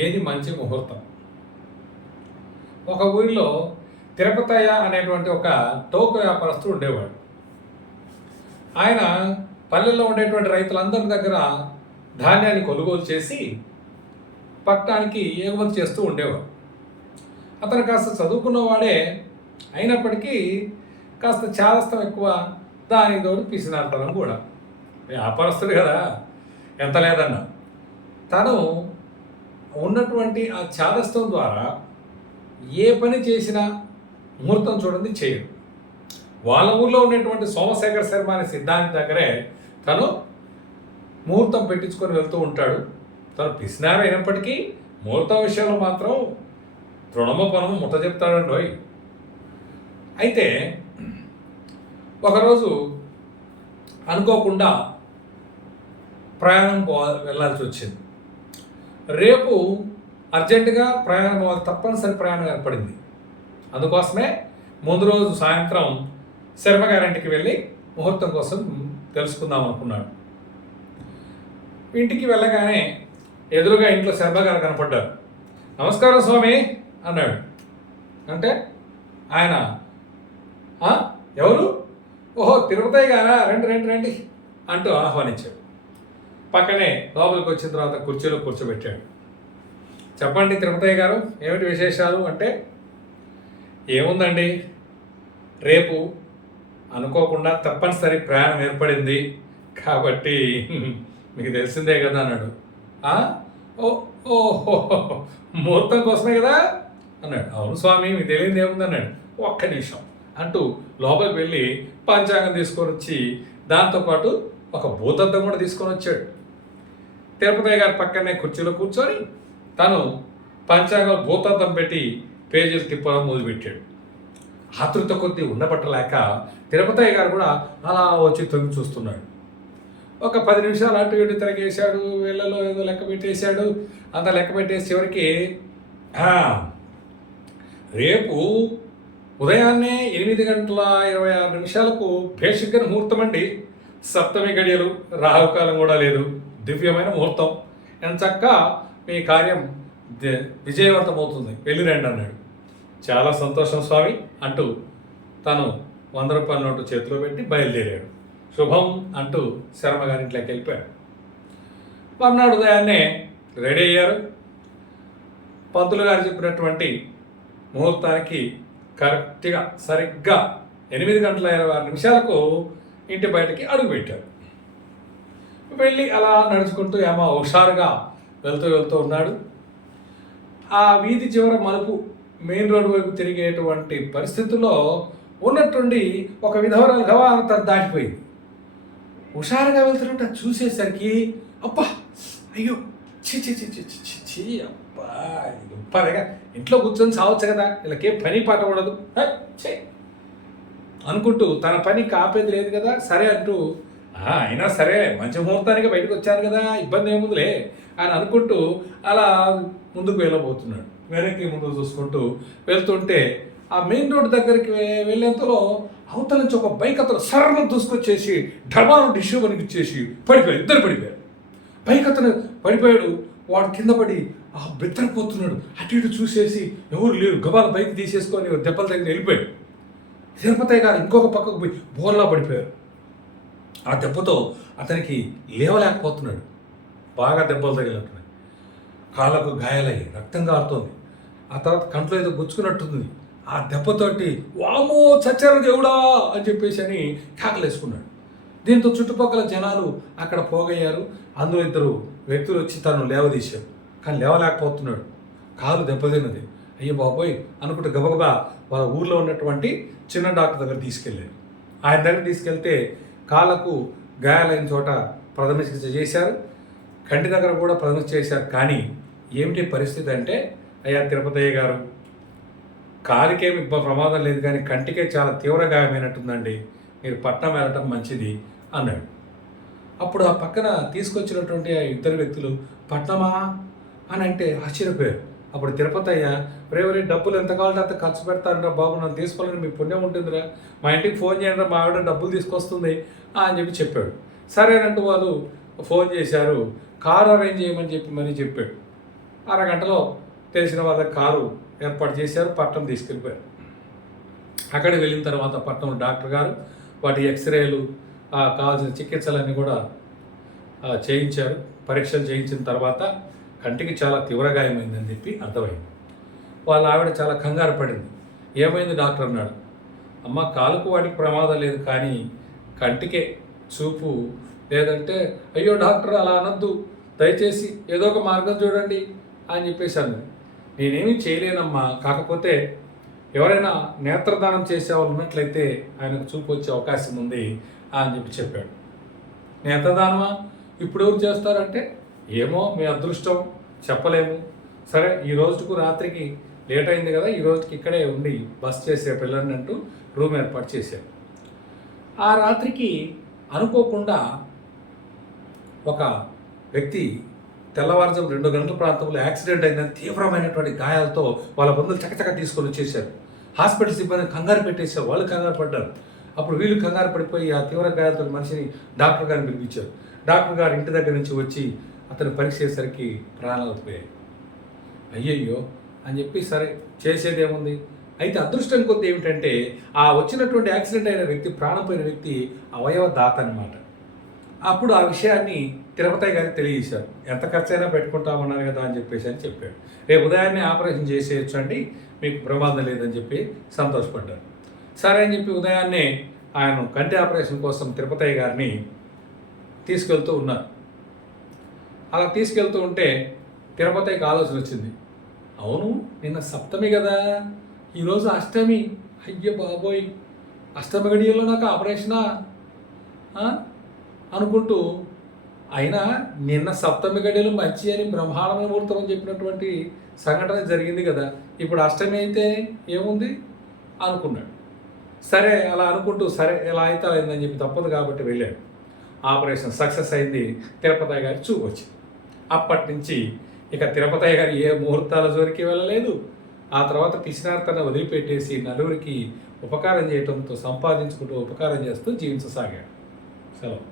ఏది మంచి ముహూర్తం? ఒక ఊరిలో తిరుపతయ్య అనేటువంటి ఒక టోకు వ్యాపారస్తుడు ఉండేవాడు. ఆయన పల్లెల్లో ఉండేటువంటి రైతులందరి దగ్గర ధాన్యాన్ని కొనుగోలు చేసి పట్టణానికి ఎగుమతి చేస్తూ ఉండేవాడు. అతను కాస్త చదువుకున్నవాడే అయినప్పటికీ కాస్త చాదస్తం ఎక్కువ, దానికి తోడు పిసినాడటం కూడా. వ్యాపారస్తుడు కదా, ఎంత లేదన్నా. తను ఉన్నటువంటి ఆ చాదస్తం ద్వారా ఏ పని చేసినా ముహూర్తం చూడండి చేయడు. వాళ్ళ ఊర్లో ఉన్నటువంటి సోమశేఖర శర్మ అనే సిద్ధాంతి దగ్గరే తను ముహూర్తం పెట్టించుకొని వెళ్తూ ఉంటాడు. తను పిసినారు అయినప్పటికీ ముహూర్తం విషయంలో మాత్రం తృణమ పనము ముట్ట చెప్తాడండి. అయితే ఒకరోజు అనుకోకుండా ప్రయాణం వెళ్ళాల్సి వచ్చింది. రేపు అర్జెంటుగా ప్రయాణం తప్పనిసరి ప్రయాణం ఏర్పడింది. అందుకోసమే ముందు రోజు సాయంత్రం శర్మగారింటికి వెళ్ళి ముహూర్తం కోసం తెలుసుకుందాం అనుకున్నాడు. ఇంటికి వెళ్ళగానే ఎదురుగా ఇంట్లో శర్మగారు కనపడ్డారు. నమస్కారం స్వామి అన్నాడు. అంటే ఆయన ఎవరు? ఓహో తిరుపతయ్య గారా, రండి రండి రండి అంటూ ఆహ్వానించాడు. పక్కనే లోపలికి వచ్చిన తర్వాత కుర్చీలో కూర్చోబెట్టాడు. చెప్పండి తిరుపతయ్య గారు, ఏమిటి విశేషాలు అంటే, ఏముందండి, రేపు అనుకోకుండా తప్పనిసరి ప్రయాణం ఏర్పడింది కాబట్టి మీకు తెలిసిందే కదా అన్నాడు. ఓహో ముహూర్తం కోసమే కదా అన్నాడు. అవును స్వామి, మీకు తెలియదు ఏముంది అన్నాడు. ఒక్క నిమిషం అంటూ లోపలికి వెళ్ళి పంచాంగం తీసుకొని వచ్చి దాంతోపాటు ఒక భూతద్దం కూడా తీసుకొని వచ్చాడు. తిరుపతయ్య గారి పక్కనే కుర్చీలో కూర్చొని తను పంచాంగం భూతద్దం పెట్టి పేజీలు తిప్పడం మొదలుపెట్టాడు. ఆతృత కొద్దీ ఉండబట్టలేక తిరుపతయ్య గారు కూడా అలా వచ్చి తొంగి చూస్తున్నాడు. ఒక 10 నిమిషాలు అటు ఇటు తిరగేశాడు, వీళ్ళలో ఏదో లెక్క పెట్టేశాడు. అంత లెక్క పెట్టేసి చివరికి రేపు ఉదయాన్నే 8:26 భేషుగ్గర ముహూర్తం అండి. సప్తమి గడియలు, రాహుకాలం కూడా లేదు, దివ్యమైన ముహూర్తం. ఎంచక్క మీ కార్యం విజయవంతమవుతుంది, వెళ్ళిరండి అన్నాడు. చాలా సంతోషం స్వామి అంటూ తను 100 రూపాయల నోటు చేతిలో పెట్టి బయలుదేరాడు. శుభం అంటూ శర్మ గారింట్లోకి వెళ్ళిపోయాడు. మర్నాడు ఉదయాన్నే రెడీ అయ్యారు. పంతులు గారు చెప్పినటువంటి ముహూర్తానికి కరెక్ట్గా సరిగ్గా 8:26 ఇంటి బయటికి అడుగుపెట్టారు. వెళ్ళి అలా నడుచుకుంటూ ఏమో హుషారుగా వెళ్తూ ఉన్నాడు. ఆ వీధి చివర మలుపు మెయిన్ రోడ్డు వైపు తిరిగేటువంటి పరిస్థితుల్లో ఉన్నట్టుండి ఒక విధవరాలు గవానంతా దాటిపోయింది. హుషారుగా వెళ్తున్నట్టు చూసేసరికి అబ్బా, అయ్యో, చి చి చి చి చి చి అబ్బా, గొప్పగా ఇంట్లో కూర్చొని సావచ్చు కదా, వీళ్ళకేం పని పాట ఉండదు అనుకుంటూ తన పని కాపేది లేదు కదా, సరే అంటూ అయినా సరే మంచి ముహూర్తానికి బయటకు వచ్చాను కదా, ఇబ్బంది ఏముందిలే అని అనుకుంటూ అలా ముందుకు వెళ్ళబోతున్నాడు. వెనక్కి ముందుకు చూసుకుంటూ వెళ్తుంటే ఆ మెయిన్ రోడ్ దగ్గరికి వెళ్ళేంతలో అవతల నుంచి ఒక బైక్ అతను సర్రం దూసుకొచ్చేసి ఢబాను డిష్యూ ఇచ్చేసి పడిపోయాడు. ఇద్దరు పడిపోయారు. బైక్ అతను పడిపోయాడు. వాడు కింద పడి బెత్తరపోతున్నాడు. అటు ఇటు చూసేసి ఎవరు లేరు. గబాల బైక్ తీసేసుకొని దెబ్బల దగ్గర వెళ్ళిపోయాడు. తిరుపతయ్య గారు ఇంకొక పక్కకు పోయి బోర్లా పడిపోయారు. ఆ దెబ్బతో అతనికి లేవలేకపోతున్నాడు. బాగా దెబ్బలు తగిలినట్టున్నాయి. కాళ్ళకు గాయాలయ్యి రక్తం కారుతోంది. ఆ తర్వాత కంట్లో ఏదో గుచ్చుకున్నట్టుంది. ఆ దెబ్బతోటి వామో చచ్చారు దేవుడా అని చెప్పేసి అని కేకలేసుకున్నాడు. దీంతో చుట్టుపక్కల జనాలు అక్కడ పోగయ్యారు. అందులో 2 వ్యక్తులు వచ్చి తను లేవదీశారు. కానీ లేవలేకపోతున్నాడు. కాలు దెబ్బతిన్నది. అయ్యో బాబోయ్ అనుకుంటే గబగబా వాళ్ళ ఊర్లో ఉన్నటువంటి చిన్న డాక్టర్ దగ్గర తీసుకెళ్ళారు. ఆయన దగ్గర తీసుకెళ్తే కాళ్ళకు గాయాలైన చోట ప్రథమ చికిత్స చేశారు. కంటి దగ్గర కూడా ప్రథమ చేశారు. కానీ ఏమిటి పరిస్థితి అంటే, అయ్యా తిరుపతయ్య గారు, కాలికేమి ప్రమాదం లేదు కానీ కంటికే చాలా తీవ్ర గాయమైనట్టుందండి, మీరు పట్నం వెళ్ళటం మంచిది అన్నాడు. అప్పుడు ఆ పక్కన తీసుకొచ్చినటువంటి ఆ 2 వ్యక్తులు పట్నమా అని అంటే ఆశ్చర్యపోయారు. అప్పుడు తిరుపతయ్య, రేవరే డబ్బులు ఎంత కావాలంటే అంత ఖర్చు పెడతారా బాబు, నన్ను తీసుకోవాలని మీ పుణ్యం ఉంటుందిరా, మా ఇంటికి ఫోన్ చేయండి, మా ఆవిడ డబ్బులు తీసుకొస్తుంది అని చెప్పి చెప్పాడు. సరేనంటూ వాళ్ళు ఫోన్ చేశారు. కారు అరేంజ్ చేయమని చెప్పి మరీ చెప్పాడు. అరగంటలో తెలిసిన వాళ్ళ కారు ఏర్పాటు చేశారు, పట్టణం తీసుకెళ్ళిపోయారు. అక్కడికి వెళ్ళిన తర్వాత పట్టణం డాక్టర్ గారు వాటి ఎక్స్రేలు, కావాల్సిన చికిత్సలన్నీ కూడా చేయించారు. పరీక్షలు చేయించిన తర్వాత కంటికి చాలా తీవ్ర గాయమైందని చెప్పి అర్థమైంది. వాళ్ళ ఆవిడ చాలా కంగారు పడింది. ఏమైంది డాక్టర్ అన్నాడు. అమ్మ, కాలుకు వాటికి ప్రమాదం లేదు, కానీ కంటికే చూపు లేదంటే, అయ్యో డాక్టర్ అలా అనొద్దు, దయచేసి ఏదో ఒక మార్గం చూడండి అని చెప్పేసి అన్నది. నేనేమీ చేయలేనమ్మా, కాకపోతే ఎవరైనా నేత్రదానం చేసే వాళ్ళు ఉన్నట్లయితే ఆయనకు చూపు వచ్చే అవకాశం ఉంది అని చెప్పాడు. నేత్రదానమా? ఇప్పుడు ఎవరు చేస్తారంటే, ఏమో మీ అదృష్టం, చెప్పలేము. సరే, ఈ రోజుకు రాత్రికి లేట్ అయింది కదా, ఈ రోజుకి ఇక్కడే ఉండి బస్ చేసే పిల్లల్ని అంటూ రూమ్ ఏర్పాటు చేశారు. ఆ రాత్రికి అనుకోకుండా ఒక వ్యక్తి తెల్లవారుజాము 2 గంటల ప్రాంతంలో యాక్సిడెంట్ అయిందని తీవ్రమైనటువంటి గాయాలతో వాళ్ళ బంధువులు చకచక తీసుకొని వచ్చేసారు. హాస్పిటల్ సిబ్బంది కంగారు పెట్టేశారు, వాళ్ళు కంగారు పడ్డారు. అప్పుడు వీళ్ళు కంగారు పడిపోయి ఆ తీవ్ర గాయాలతో మనిషిని డాక్టర్ గారిని పిలిపించారు. డాక్టర్ గారు ఇంటి దగ్గర నుంచి వచ్చి అతను పరీక్ష చేసేసరికి ప్రాణాలు పోయాయి. అయ్యయ్యో అని చెప్పి సరే చేసేదేముంది. అయితే అదృష్టం కొద్ది ఏమిటంటే, ఆ వచ్చినటువంటి యాక్సిడెంట్ అయిన వ్యక్తి, ప్రాణం పోయిన వ్యక్తి అవయవ దాత అనమాట. అప్పుడు ఆ విషయాన్ని తిరుపతి గారికి తెలియజేశారు. ఎంత ఖర్చైనా పెట్టుకుంటామన్నారు కదా అని చెప్పాడు. రేపు ఉదయాన్నే ఆపరేషన్ చేసేయచ్చు అండి, మీకు ప్రమాదం లేదని చెప్పి సంతోషపడ్డారు. సరే అని చెప్పి ఉదయాన్నే ఆయన కంటి ఆపరేషన్ కోసం తిరుపతి గారిని తీసుకెళ్తూ ఉన్నారు. అలా తీసుకెళ్తూ ఉంటే తిరుపతికి ఆలోచన వచ్చింది. అవును, నిన్న సప్తమి కదా, ఈరోజు అష్టమి. అయ్య బాబోయ్, అష్టమి గడియల్లో నాకు ఆపరేషనా అనుకుంటూ, అయినా నిన్న సప్తమి గడియలు మంచి అని బ్రహ్మాండమైన ముహూర్తం అని చెప్పినటువంటి సంఘటన జరిగింది కదా, ఇప్పుడు అష్టమి అయితే ఏముంది అనుకున్నాడు. సరే అలా అనుకుంటూ, సరే ఎలా అయితే అయిందని చెప్పి తప్పదు కాబట్టి వెళ్ళాడు. ఆపరేషన్ సక్సెస్ అయింది. తిరుపతి గారి చూపు వచ్చింది. అప్పటి నుంచి ఇక తిరుపతి గారు ఏ ముహూర్తాల జోలికి వెళ్ళలేదు. ఆ తర్వాత పిసినార్తను వదిలిపెట్టేసి నలుగురికి ఉపకారం చేయడంతో సంపాదించుకుంటూ ఉపకారం చేస్తూ జీవించసాగాడు. సెలవు.